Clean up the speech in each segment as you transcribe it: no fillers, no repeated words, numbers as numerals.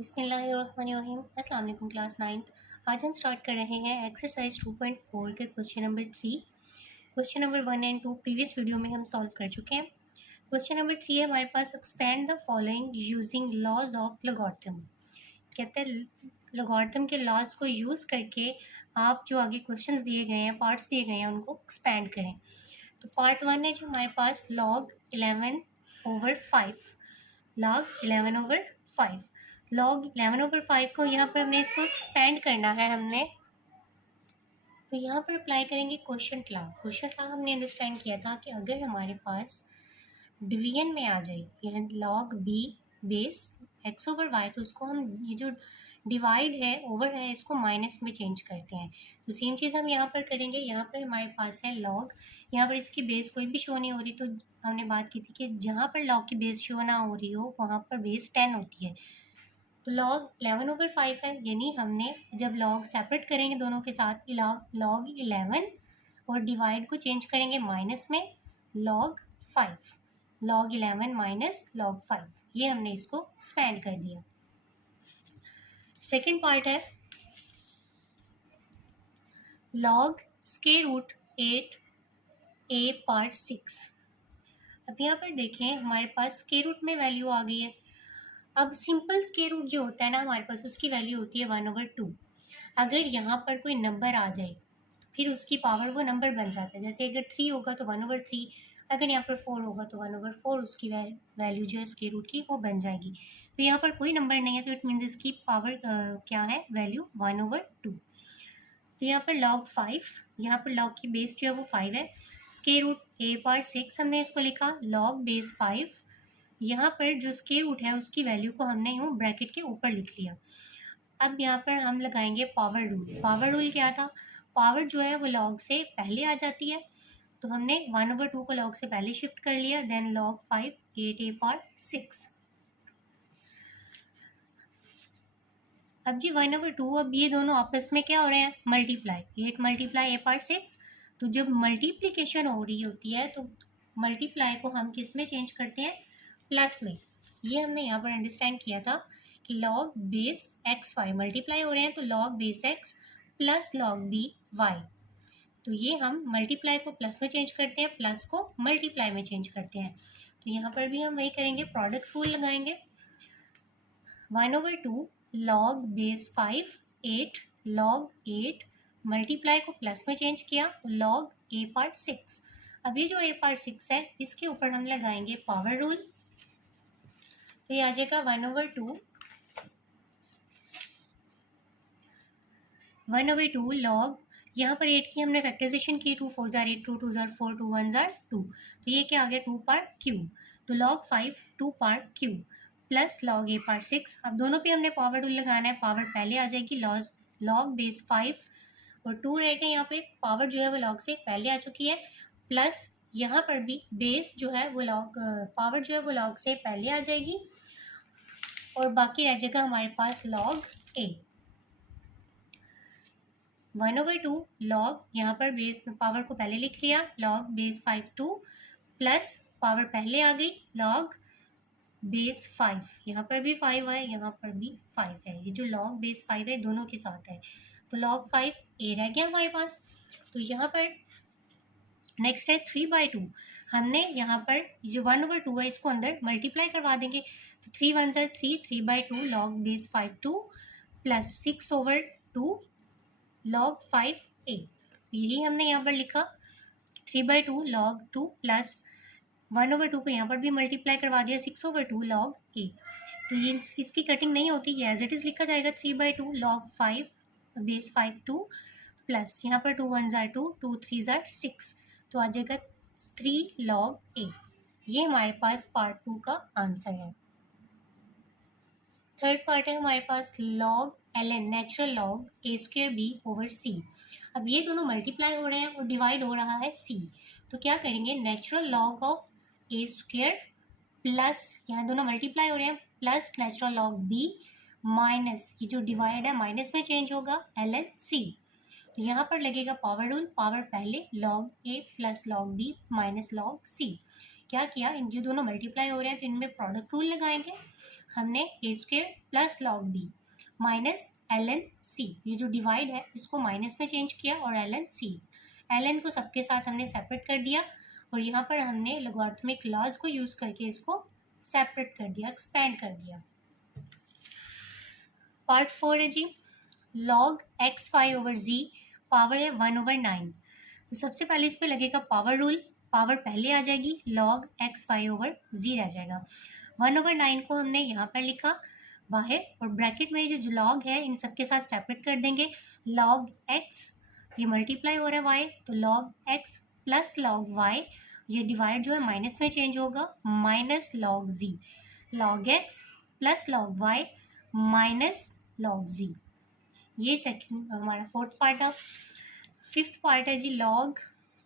बिस्मिल्लाहिर्रहमानिर्रहीम। अस्सलाम वालेकुम क्लास 9th। आज हम स्टार्ट कर रहे हैं एक्सरसाइज 2.4 के question number 3। Question number 1 and 2 previous video में हम सॉल्व कर चुके हैं। क्वेश्चन नंबर 3 है हमारे पास, expand the following using laws of logarithm. कहते हैं लॉगरिथम के लॉज को यूज़ करके आप जो आगे क्वेश्चंस दिए गए हैं, पार्ट्स दिए गए हैं, उनको एक्सपेंड करें। तो पार्ट 1 है जो हमारे पास log 11/5, log 11/5, log 11/5 को यहाँ पर हमने इसको एक्सपेंड करना है हमने। तो यहाँ पर अप्लाई करेंगे क्वेश्चन लॉ। क्वेश्चन लॉ हमने अंडरस्टैंड किया था कि अगर हमारे पास डिवीजन में आ जाए यह log b बेस x/y, तो उसको हम ये जो डिवाइड है ओवर है इसको माइनस में चेंज करते हैं। तो सेम चीज़ हम यहाँ पर करेंगे। यहाँ पर हमारे पास है log, यहाँ पर इसकी बेस कोई भी शो नहीं हो रही, तो हमने बात की थी कि जहाँ पर log की बेस शो ना हो रही हो वहाँ पर बेस 10 होती है। तो log 11/5 है, यानी हमने जब log सेपरेट करेंगे दोनों के साथ log 11 और डिवाइड को चेंज करेंगे माइनस में log 5, log 11 माइनस log 5, ये हमने इसको एक्सपेंड कर दिया। सेकेंड पार्ट है log square root 8a part 6। अब यहाँ पर देखें हमारे पास स्क्वायर रूट में वैल्यू आ गई है। अब सिंपल स्क्वायर रूट जो होता है ना हमारे पास, उसकी वैल्यू होती है 1/2। अगर यहाँ पर कोई नंबर आ जाए फिर उसकी पावर वो नंबर बन जाता है। जैसे अगर 3 होगा तो 1/3, अगर यहाँ पर 4 होगा तो 1/4 उसकी वैल्यू जो है स्क्वायर रूट की वो बन जाएगी। तो यहाँ पर कोई नंबर नहीं है, तो इट मीन्स इसकी पावर क्या है, वैल्यू 1/2। तो यहाँ पर log 5, यहाँ पर log की बेस जो है वो 5 है। स्क्वायर रूट a पावर 6 हमने इसको लिखा log बेस 5। यहाँ पर जो स्क्वायर रूट है उसकी वैल्यू को हमने यूँ ब्रैकेट के ऊपर लिख लिया। अब यहाँ पर हम लगाएंगे पावर रूल। पावर रूल क्या था, पावर जो है वो log से पहले आ जाती है, तो हमने 1/2 को log से पहले शिफ्ट कर लिया। Then log 5 8a power 6। अब जी 1/2, अब ये दोनों आपस में क्या हो रहे हैं, मल्टीप्लाई। 8 multiply a power 6। तो जब मल्टीप्लिकेशन हो रही होती है तो मल्टीप्लाई को हम किस में चेंज करते हैं, प्लस में। ये हमने यहाँ पर अंडरस्टैंड किया था कि log base X Y multiply हो रहे हैं, तो log base X plus log b Y. तो ये हम मल्टीप्लाई को प्लस में चेंज करते हैं, प्लस को मल्टीप्लाई में चेंज करते हैं। तो यहाँ पर भी हम वही करेंगे, प्रोडक्ट रूल लगाएंगे। 1/2 log बेस 5 8 log 8 मल्टीप्लाई को प्लस में चेंज किया तो log a पार्ट 6। अब ये जो a पार्ट 6 है इसके ऊपर हम लगाएंगे पावर रूल। तो ये आ जाएगा 1/2 log, यहाँ पर 8 की हमने फैक्टराइजेशन की, 2 4 जार 8, 2 2 जार 4, 2 1 जार 2, तो ये क्या आ गया 2 पार्ट क्यूब। तो log 5 2 part cube plus log a part 6। अब दोनों पे हमने पावर रूल लगाना है। पावर पहले आ जाएगी log बेस 5 और 2 रहेगा यहाँ पे, पावर जो है वो log से पहले आ चुकी है, प्लस यहाँ पर भी बेस जो है वो पावर जो है वो log से पहले आ जाएगी और बाकी रह जाएगा हमारे पास log a। 1/2 log, यहाँ पर बेस पावर को पहले लिख लिया, log बेस 5 2 प्लस पावर पहले आ गई log बेस 5, यहाँ पर भी 5 है, यहाँ पर भी 5 है। ये जो log बेस 5 है दोनों के साथ है, तो log 5 a रह गया हमारे पास। तो यहाँ पर नेक्स्ट है 3/2। हमने यहाँ पर जो 1/2 है इसको अंदर मल्टीप्लाई करवा देंगे, तो 3 1 jar 3, 3/2 log base 5 2 plus 6/2 log 5a। यही हमने यहाँ पर लिखा 3/2 log 2 प्लस 1/2 को यहाँ पर भी मल्टीप्लाई करवा दिया 6/2 log a। तो ये इसकी कटिंग नहीं होती, ये एज इट इज़ लिखा जाएगा 3/2 log 5 बेस 5 2 प्लस यहाँ पर 2 1 जार 2, 2 3 जार 6, तो आ जाएगा 3 log a। ये हमारे पास पार्ट 2 का आंसर है। थर्ड पार्ट है हमारे पास log ln natural log a square b over c। अब ये दोनों मल्टीप्लाई हो रहे हैं और डिवाइड हो रहा है c, तो क्या करेंगे, natural log of a square plus, यहाँ दोनों मल्टीप्लाई हो रहे हैं, plus natural log b minus, ये जो डिवाइड है माइनस में चेंज होगा ln c। तो यहाँ पर लगेगा पावर रूल, पावर पहले log a plus log b minus log c। क्या किया, इन जो दोनों मल्टीप्लाई हो रहे हैं तो इनमें प्रोडक्ट रूल लगाएंगे। हमने A square plus log B minus L N C, ये जो डिवाइड है इसको माइनस में चेंज किया और L N C, L N को सबके साथ हमने सेपरेट कर दिया और यहाँ पर हमने लॉगरिथमिक लॉज को यूज़ करके इसको सेपरेट कर दिया, एक्सपेंड कर दिया। पार्ट 4 है जी, लॉग एक्स वाई ओवर जी, पावर है 1/9। तो सबसे पहले इस पे लगेगा पावर रूल, पावर पहले आ जाएगी, लॉग एक्स वाई ओवर जी रह जाएगा। 1/9 को हमने यहाँ पर लिखा बाहर और ब्रैकेट में जो लॉग है इन सबके साथ सेपरेट कर देंगे। लॉग एक्स, ये मल्टीप्लाई हो रहा है वाई, तो log X plus log Y, ये डिवाइड जो है माइनस में चेंज होगा, minus log G, log X plus log Y minus log G. ये सेकंड हमारा फोर्थ पार्ट है। फिफ्थ पार्ट है जी, log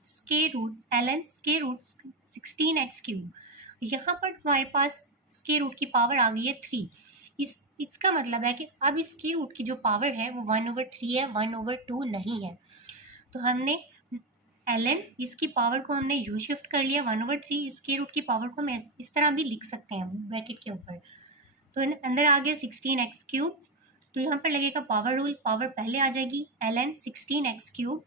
square root L N square root 16x³। यहाँ पर हमारे पास स्क्वायर रूट की पावर आ गई है 3। इसका मतलब है कि अब इस स्क्वायर रूट की जो पावर है वो 1/3 है, 1/2 नहीं है। तो हमने एल एन, इसकी पावर को हमने यू शिफ्ट कर लिया, 1/3 स्क्वायर रूट की पावर को हम इस तरह भी लिख सकते हैं ब्रैकेट के ऊपर। तो अंदर आ गया 16x³। तो यहाँ पर लगेगा पावर रूल, पावर पहले आ जाएगी, एल एन 16x³।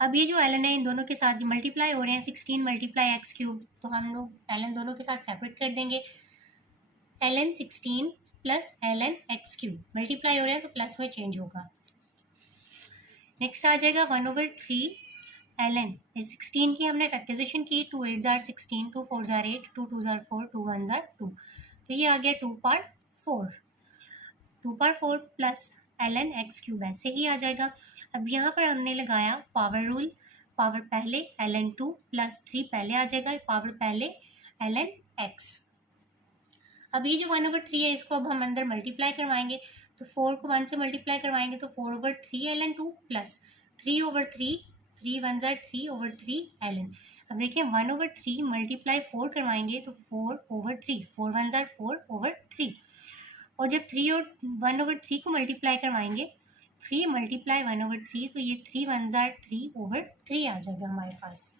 अब ये जो एल एन है इन दोनों के साथ मल्टीप्लाई हो रहे हैं, 16 × x³, तो हम लोग एल एन दोनों के साथ सेपरेट कर देंगे। L N 16 plus L N x³ multiply हो रहे हैं तो प्लस में चेंज होगा। नेक्स्ट आ जाएगा 1/3 एल एन, 16 की हमने फैक्टराइजेशन की, 2 8 जार 16, 2 4 जार 8, 2 2 जार 4, 2 1 जार 2, तो ये आ गया 2/4, 2/4 प्लस एल एन x³ ऐसे ही आ जाएगा। अब यहाँ पर हमने लगाया पावर रूल, पावर पहले एल एन 2 प्लस 3 पहले आ जाएगा, पावर पहले एल एन x। अब ये जो 1/3 है इसको अब हम अंदर मल्टीप्लाई करवाएंगे, तो 4 को 1 से मल्टीप्लाई करवाएंगे तो 4/3 एल एन 2 प्लस 3/3, 3 1 जार 3/3 एल एन। अब देखिए 1/3 मल्टीप्लाई 4 करवाएंगे तो 4/3, 4 1 जार 4/3, और जब 3 और 1/3 को मल्टीप्लाई करवाएंगे, 3 × 1/3, तो ये 3 1 जार 3/3 आ जाएगा हमारे पास।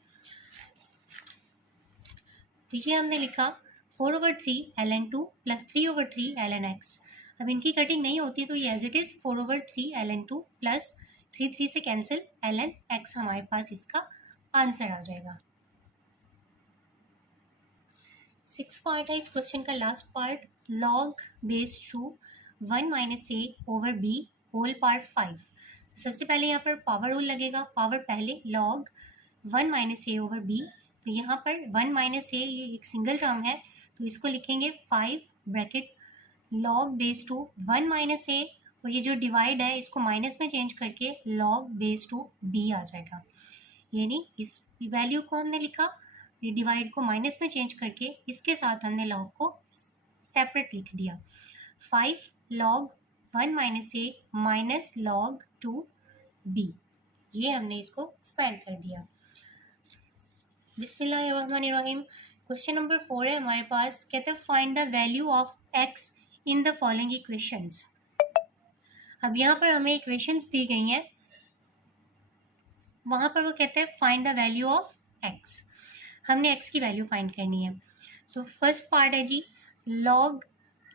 तो ये हमने लिखा 4/3 L N 2 plus 3/3 L N x। अब इनकी कटिंग नहीं होती तो ये as it is 4/3 L N 2 plus 3 से कैंसिल एल एन x हमारे पास इसका आंसर आ जाएगा। 6 पार्ट है इस क्वेश्चन का, last part, log base two 1 - a over b whole part 5। सबसे पहले यहाँ पर पावर रूल लगेगा, पावर पहले लॉग 1 - a ओवर b, तो यहाँ पर 1 - a ये एक सिंगल टर्म है तो इसको लिखेंगे 5 bracket log base two 1 - a, और ये जो डिवाइड है इसको माइनस में चेंज करके लॉग बेस टू b आ जाएगा। यानी इस वैल्यू को हमने लिखा, ये डिवाइड को माइनस में चेंज करके इसके साथ हमने लॉग को सेपरेट लिख दिया। 5 log 1 - a minus log 2b, ये हमने इसको एक्सपेंड कर दिया। बिस्मिल्लाहिर्रहमानिर्रहीम। क्वेश्चन नंबर 4 है हमारे पास, कहते हैं find the value of x in the following equations. अब यहाँ पर हमें इक्वेशंस दी गई हैं, वहाँ पर वो कहते हैं find the value of x, हमने x की वैल्यू फाइंड करनी है। तो फर्स्ट पार्ट है जी, log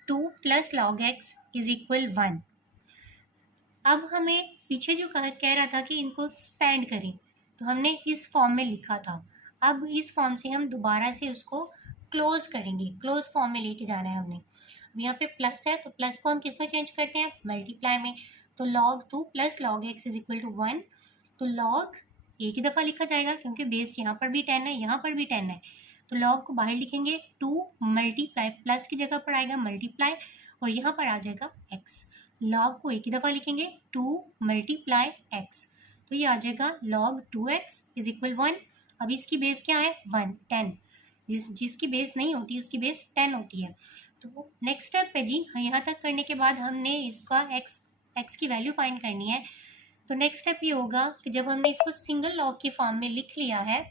2 प्लस log x इज इक्वल 1। अब हमें पीछे जो कह रहा था कि इनको एक्सपेंड करें, तो हमने इस फॉर्म में लिखा था। अब इस फॉर्म से हम दोबारा से उसको क्लोज करेंगे, क्लोज फॉर्म में लेके जाना है हमने। अब यहाँ पे प्लस है तो प्लस को हम किस में चेंज करते हैं, मल्टीप्लाई में। तो log 2 प्लस log x is equal to 1। तो log एक ही दफ़ा लिखा जाएगा क्योंकि बेस यहाँ पर भी 10 है, यहाँ पर भी 10 है, तो log को बाहर लिखेंगे 2 मल्टीप्लाई, प्लस की जगह पर आएगा मल्टीप्लाई और यहाँ पर आ जाएगा x। log को एक ही दफ़ा लिखेंगे 2 मल्टीप्लाई x, तो ये आ जाएगा log 2x इज इक्वल 1। अब इसकी बेस क्या है 1, 10, जिसकी बेस नहीं होती उसकी बेस 10 होती है। तो नेक्स्ट स्टेप है जी, यहाँ तक करने के बाद हमने इसका x की वैल्यू फाइंड करनी है। तो नेक्स्ट स्टेप ये होगा कि जब हमने इसको सिंगल लॉग की फॉर्म में लिख लिया है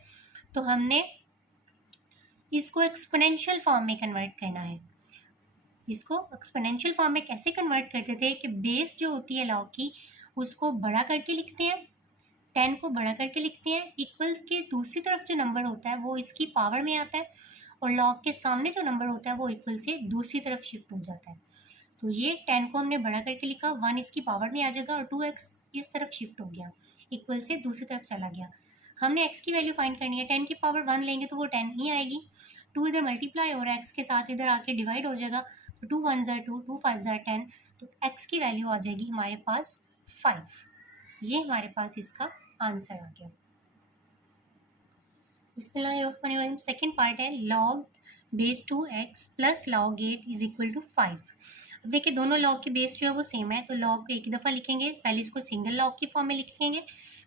तो हमने इसको एक्सपोनेंशियल फॉर्म में कन्वर्ट करना है। इसको एक्सपोनेंशियल फॉर्म में कैसे कन्वर्ट करते थे कि बेस जो होती है लॉग की उसको बड़ा करके लिखते हैं, 10 को बड़ा करके लिखते हैं, इक्वल के दूसरी तरफ जो नंबर होता है वो इसकी पावर में आता है और लॉग के सामने जो नंबर होता है वो इक्वल से दूसरी तरफ शिफ्ट हो जाता है। तो ये 10 को हमने बड़ा करके लिखा, 1 इसकी पावर में आ जाएगा और 2x इस तरफ शिफ्ट हो गया, इक्वल से दूसरी तरफ चला गया। हमने x की वैल्यू फाइंड करनी है, 10 की पावर 1 लेंगे तो वो 10 ही आएगी। 2 इधर मल्टीप्लाई और x के साथ इधर आके डिवाइड हो जाएगा, तो 2 1 ज़ार 2, 2 5 ज़ार 10, तो x की वैल्यू आ जाएगी हमारे पास 5। ये हमारे पास इसका आंसर आ गया। बिस्मिल्लाहिर्रहमानिर्रहीम। सेकेंड पार्ट है log base 2x plus log 8 is equal to 5। अब देखिए दोनों लॉग की बेस जो है वो सेम है, तो लॉग को एक ही दफ़ा लिखेंगे, पहले इसको सिंगल लॉग की फॉर्म में लिखेंगे,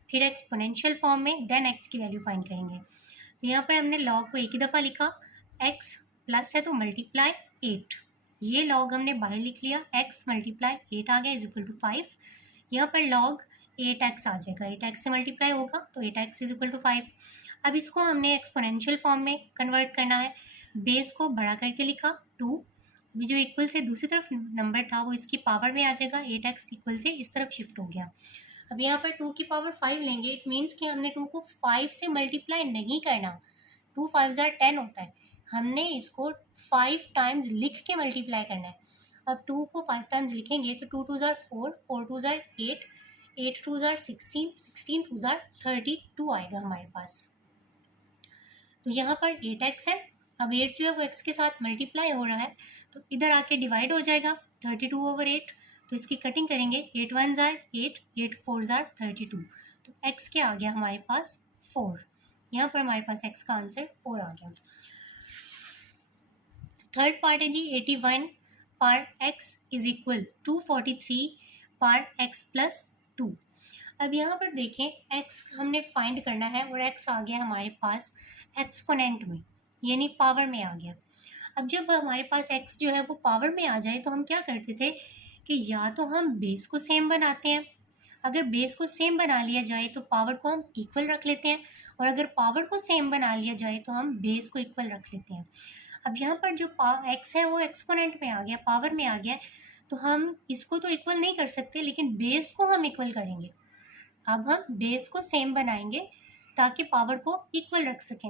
फिर एक्सपोनेंशियल फॉर्म में, देन एक्स की वैल्यू फाइंड करेंगे। तो यहाँ पर हमने लॉग को एक ही दफ़ा लिखा, एक्स प्लस है तो मल्टीप्लाई 8, ये लॉग हमने बाहर लिख लिया, एक्स मल्टीप्लाई 8 आ गया इज इक्वल टू 5। यहाँ पर लॉग 8x आ जाएगा, 8x से मल्टीप्लाई होगा तो 8x इज इक्वल टू 5। अब इसको हमने एक्सपोनेंशियल फॉर्म में कन्वर्ट करना है, बेस को बड़ा करके लिखा 2, अभी जो इक्वल से दूसरी तरफ नंबर था वो इसकी पावर में आ जाएगा, 8x इक्वल से इस तरफ शिफ्ट हो गया। अब यहाँ पर 2 की पावर 5 लेंगे, इट मीन्स कि हमने 2 को 5 से मल्टीप्लाई नहीं करना, 2 5 ज़ार 10 होता है, हमने इसको 5 टाइम्स लिख के मल्टीप्लाई करना है। अब 2 को 5 टाइम्स लिखेंगे तो 2 2 ज़ार 4, 4 2 ज़ार 8, 8 2 ज़ार 16, 16 2 ज़ार 32 आएगा हमारे पास। तो यहाँ पर 8x है, अब 8 जो है वो x के साथ मल्टीप्लाई हो रहा है तो इधर आके डिवाइड हो जाएगा, 32/8, तो इसकी कटिंग करेंगे, 8 1 ज़ार 8, 8 4 ज़ार 32, तो x क्या आ गया हमारे पास 4। यहाँ पर हमारे पास x का आंसर 4 आ गया। थर्ड पार्ट है जी 81 power x is equal 243 power x plus 2। अब यहाँ पर देखें x हमने फाइंड करना है और x आ गया हमारे पास एक्सपोनेंट में, यानी पावर में आ गया। अब जब हमारे पास x जो है वो पावर में आ जाए तो हम क्या करते थे कि या तो हम बेस को सेम बनाते हैं, अगर बेस को सेम बना लिया जाए तो पावर को हम इक्वल रख लेते हैं, और अगर पावर को सेम बना लिया जाए तो हम बेस को इक्वल रख लेते हैं। अब यहाँ पर जो x है वो एक्सपोनेंट में आ गया, पावर में आ गया, तो हम इसको तो इक्वल नहीं कर सकते लेकिन बेस को हम इक्वल करेंगे। अब हम बेस को सेम बनाएंगे ताकि पावर को इक्वल रख सकें।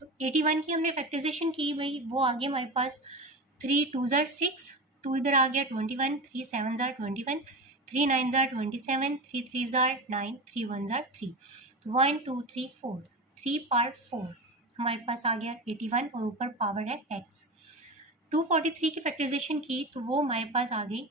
तो 81 की हमने फैक्टराइजेशन की भाई, वो आ गया हमारे पास 3 2 ज़ार 6, 2 इधर आ गया 21, 3 7 ज़ार 21, 3 9 ज़ार 27, 3 3 ज़ार 9, 3 1 ज़ार 3, तो 1 2 3 4, 3 पार 4 हमारे पास आ गया 81 और ऊपर पावर है x। 243 की फैक्टराइजेशन की तो वो हमारे पास आ गई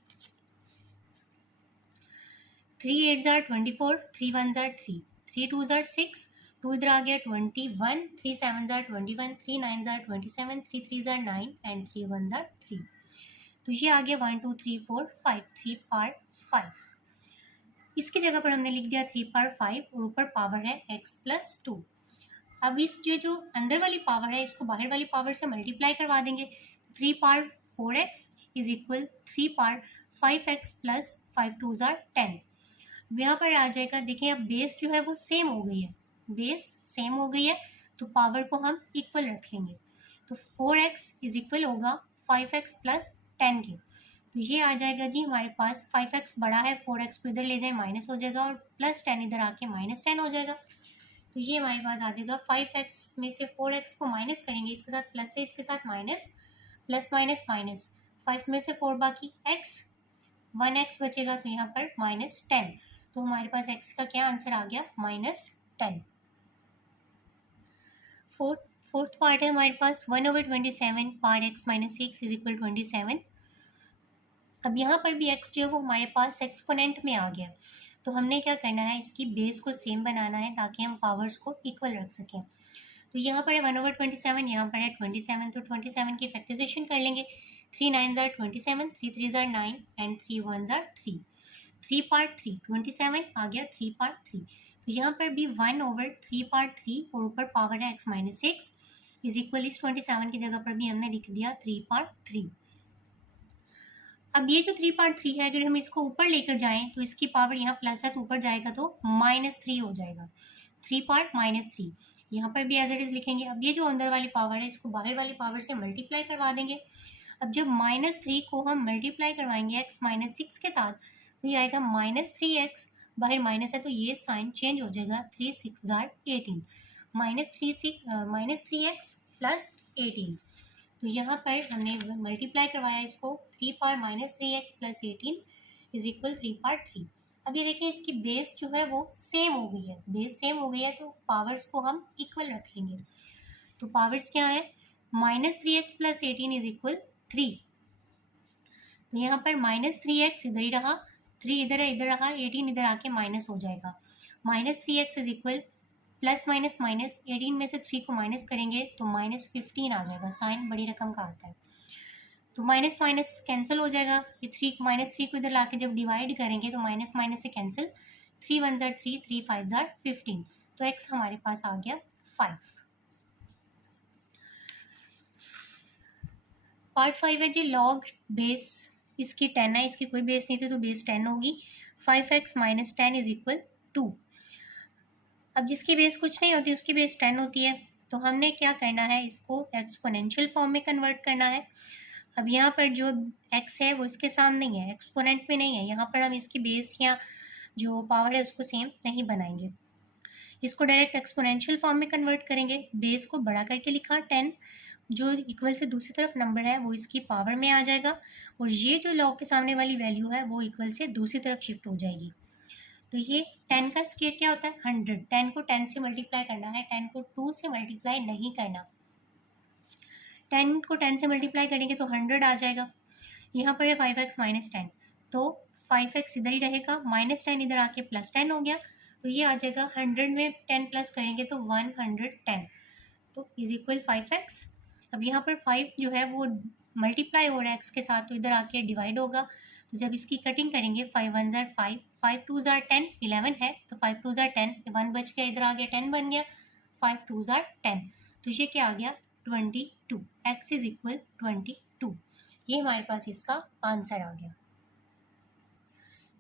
3 8 ज़ार 24, 3 1 ज़ार 3, 3 2 ज़ार 6, 2 इधर आ गया 21, 3 7 ज़ार 21, 3 9 ज़ार 27, 3 3 ज़ार 9 एंड 3 1 ज़ार 3, तो ये आ गया 1 2 3 4 5, 3 पार 5। इसकी जगह पर हमने लिख दिया 3 पार 5 और ऊपर पावर है x प्लस 2। अब इस जो अंदर वाली पावर है इसको बाहर वाली पावर से मल्टीप्लाई करवा देंगे, 3 power 4x is equal 3 power 5x plus 5 2 ज़ार 10। यहाँ पर आ जाएगा, देखिए अब बेस जो है वो सेम हो गई है, बेस सेम हो गई है तो पावर को हम इक्वल रख लेंगे, तो 4x इज इक्वल होगा 5x प्लस 10 के, तो ये आ जाएगा जी हमारे पास 5x बड़ा है, 4x को इधर ले जाए माइनस हो जाएगा और प्लस 10 इधर आके माइनस 10 हो जाएगा, तो ये हमारे पास आ जाएगा 5x में से 4x को माइनस करेंगे, इसके साथ प्लस है इसके साथ माइनस, प्लस माइनस माइनस, 5 में से 4 बाकी x, 1x बचेगा तो यहाँ पर -10, तो हमारे पास x का क्या आंसर आ गया -10। फोर्थ पार्ट है हमारे पास 1/27 part x minus 6 is equal 27। अब यहाँ पर भी x जो है वो हमारे पास एक्सपोनेंट में आ गया, तो हमने क्या करना है इसकी बेस को सेम बनाना है ताकि हम पावर्स को इक्वल रख सकें। तो यहाँ पर है 1/27, यहाँ पर है 27, तो 27 की फैक्टराइजेशन कर लेंगे, 3 9 ज़ार 27, 3 3 ज़ार 9 एंड 3 1 ज़ार 3, 3 पार्ट 3, 27 आ गया 3 पार्ट 3, तो यहाँ पर भी 1/3 पार्ट 3 और ऊपर पावर है x माइनस 6 इज इक्वल, इस 27 की जगह पर भी हमने लिख दिया 3 पार्ट 3। अब ये जो 3 पार्ट 3 है अगर हम इसको ऊपर लेकर जाएं तो इसकी पावर यहाँ प्लस है तो ऊपर जाएगा तो -3 हो जाएगा, 3 पार्ट -3, यहाँ पर भी एज इट इज लिखेंगे। अब ये जो अंदर वाली पावर है इसको बाहर वाली पावर से मल्टीप्लाई करवा देंगे। अब जब -3 को हम मल्टीप्लाई करवाएंगे x माइनस 6 के साथ तो ये आएगा -3x, बाहर माइनस है तो ये साइन चेंज हो जाएगा, 3 6 ज़ार 18, -3x प्लस 18, तो यहाँ पर हमने मल्टीप्लाई करवाया इसको, 3 power minus 3x plus 18 is equal 3 power 3। अब ये देखें इसकी बेस जो है वो सेम हो गई है, बेस सेम हो गई है तो पावर्स को हम इक्वल रख लेंगे। तो पावर्स क्या है, minus 3x plus 18 is equal 3। तो यहाँ पर माइनस 3x इधर ही रहा, 3 इधर है, इधर रहा, 18 इधर आके माइनस हो जाएगा। Minus 3x is equal plus minus minus, 18 में से 3 को माइनस करेंगे तो माइनस 15 आ जाएगा, साइन बड़ी रकम का आता है। तो माइनस माइनस कैंसिल हो जाएगा, ये 3 माइनस 3 को इधर लाके जब डिवाइड करेंगे तो माइनस माइनस से कैंसिल, 3 1 जार 3, 3 5 जार 15। तो x हमारे पास आ गया 5। पार्ट 5 है जी, लॉग बेस इसकी 10 है, इसकी कोई बेस नहीं थी तो बेस 10 होगी। 5x minus 10 is equal 2। अब जिसकी बेस कुछ नहीं होती उसकी बेस 10 होती है, तो हमने क्या करना है, इसको एक्सपोनेंशियल फॉर्म में कन्वर्ट करना है। अब यहाँ पर जो x है वो इसके सामने ही है, एक्सपोनेंट में नहीं है, यहाँ पर हम इसकी बेस या जो पावर है उसको सेम नहीं बनाएंगे, इसको डायरेक्ट एक्सपोनेंशियल फॉर्म में कन्वर्ट करेंगे। बेस को बड़ा करके लिखा 10, जो इक्वल से दूसरी तरफ नंबर है वो इसकी पावर में आ जाएगा, और ये जो लॉग के सामने वाली वैल्यू है वो इक्वल से दूसरी तरफ शिफ्ट हो जाएगी। तो ये 10 का स्क्वायर क्या होता है, 100। 10 को 10 से मल्टीप्लाई करना है, 10 को 2 से मल्टीप्लाई नहीं करना। 10 को 10 से मल्टीप्लाई करेंगे तो 100 आ जाएगा। यहाँ पर है 5x माइनस 10, तो 5x इधर ही रहेगा, माइनस 10 इधर आके प्लस 10 हो गया, तो ये आ जाएगा 100 में 10 प्लस करेंगे तो 110, तो इज इक्वल 5x। अब यहाँ पर 5 जो है वो मल्टीप्लाई हो रहा है x के साथ, तो इधर आके डिवाइड होगा, तो जब इसकी कटिंग करेंगे 5 1 जार 5, 5 2 जार 10, 11 है तो 5 2 जार 10, 1 बच गया, इधर आ गया 10 बन गया, 5 2 जार 10, तो ये क्या आ गया 22। x is equal 22। ये हमारे पास इसका आंसर आ गया।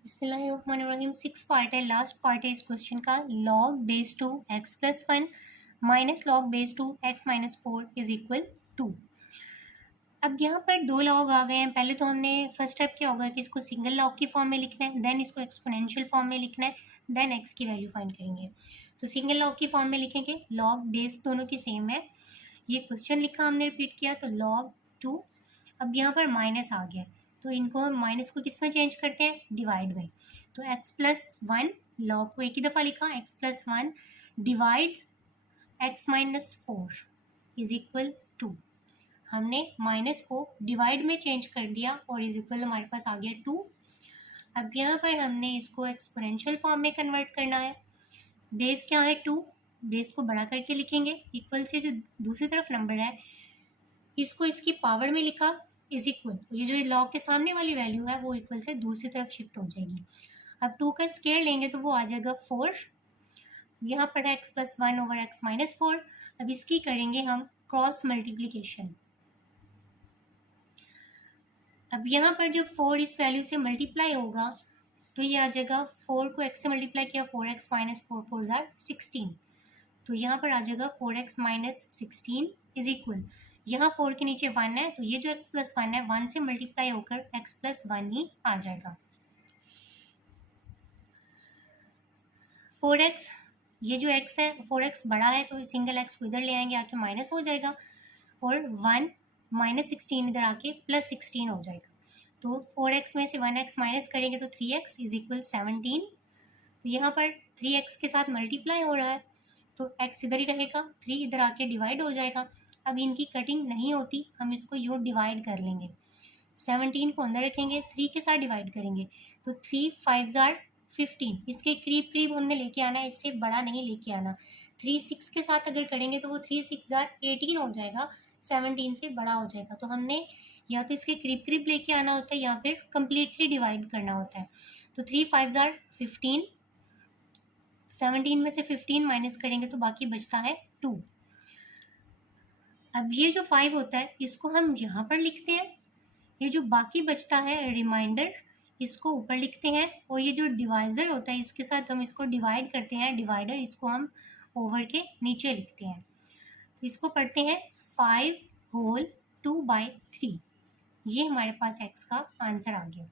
बिस्मिल्लाहिर्रहमानिर्रहीम। 6 पार्ट है, लास्ट पार्ट है इस क्वेश्चन का। Log base 2 x plus 1 minus log base 2 x minus 4 is equal 2। अब यहाँ पर दो लॉग आ गए हैं। पहले तो हमने फर्स्ट स्टेप क्या होगा कि इसको सिंगल लॉग की फॉर्म में लिखना है, देन इसको एक्सपोनेंशियल फॉर्म में लिखना है, देन एक्स की वैल्यू फाइंड करेंगे। तो सिंगल लॉग की फॉर्म में लिखेंगे, लॉग बेस दोनों की सेम है, ये क्वेश्चन लिखा हमने रिपीट किया, तो log 2। अब यहाँ पर माइनस आ गया, तो इनको हम माइनस को किस में चेंज करते हैं, डिवाइड में। तो x प्लस 1, लॉग को एक ही दफ़ा लिखा, x plus 1 divide x minus 4 is equal 2। हमने माइनस को डिवाइड में चेंज कर दिया और इज इक्वल हमारे पास आ गया 2। अब यहाँ पर हमने इसको एक्सपोनेंशियल फॉर्म में कन्वर्ट करना है। बेस क्या है 2, बेस को बड़ा करके लिखेंगे, इक्वल से जो दूसरी तरफ नंबर है इसको इसकी पावर में लिखा, इज इक्वल, ये जो लॉग के सामने वाली वैल्यू है वो इक्वल से दूसरी तरफ शिफ्ट हो जाएगी। अब 2 का स्क्वायर लेंगे तो वो आ जाएगा 4। यहाँ पर है x plus 1 over x minus 4। अब इसकी करेंगे हम क्रॉस मल्टीप्लीकेशन। अब यहाँ पर जब 4 इस वैल्यू से मल्टीप्लाई होगा तो ये आ जाएगा, 4 को x से मल्टीप्लाई किया, 4x माइनस 4 4 जार 16, तो यहाँ पर आ जाएगा 4x माइनस 16 इज इक्वल, यहाँ 4 के नीचे 1 है तो ये जो x प्लस 1 है 1 से मल्टीप्लाई होकर x प्लस 1 ही आ जाएगा। 4x, ये जो x है 4x बड़ा है तो सिंगल x को इधर ले आएंगे, आके माइनस हो जाएगा, और 1 माइनस 16 इधर आके प्लस 16 हो जाएगा। तो 4x में से 1x माइनस करेंगे तो 3x इज इक्वल 17। तो यहाँ पर 3x के साथ मल्टीप्लाई हो रहा है तो x इधर ही रहेगा, 3 इधर आके डिवाइड हो जाएगा। अब इनकी कटिंग नहीं होती, हम इसको यूँ डिवाइड कर लेंगे, 17 को अंदर रखेंगे, 3 के साथ डिवाइड करेंगे तो 3 5 जार 15, इसके करीब करीब हमने लेके आना है, इससे बड़ा नहीं लेके आना। 3 6 के साथ अगर करेंगे तो वो 3 6 जार 18 हो जाएगा, 17 से बड़ा हो जाएगा। तो हमने या तो इसके करीब करीब लेके आना होता है या फिर कम्प्लीटली डिवाइड करना होता है। तो 3 5 जार 15, 17 में से 15 माइनस करेंगे तो बाकी बचता है 2। अब ये जो 5 होता है इसको हम यहाँ पर लिखते हैं, ये जो बाकी बचता है रिमाइंडर इसको ऊपर लिखते हैं, और ये जो डिवाइज़र होता है इसके साथ हम इसको डिवाइड करते हैं, डिवाइडर इसको हम ओवर के नीचे लिखते हैं। तो इसको पढ़ते हैं 5 होल 2/3, ये हमारे पास x का आंसर आ गया।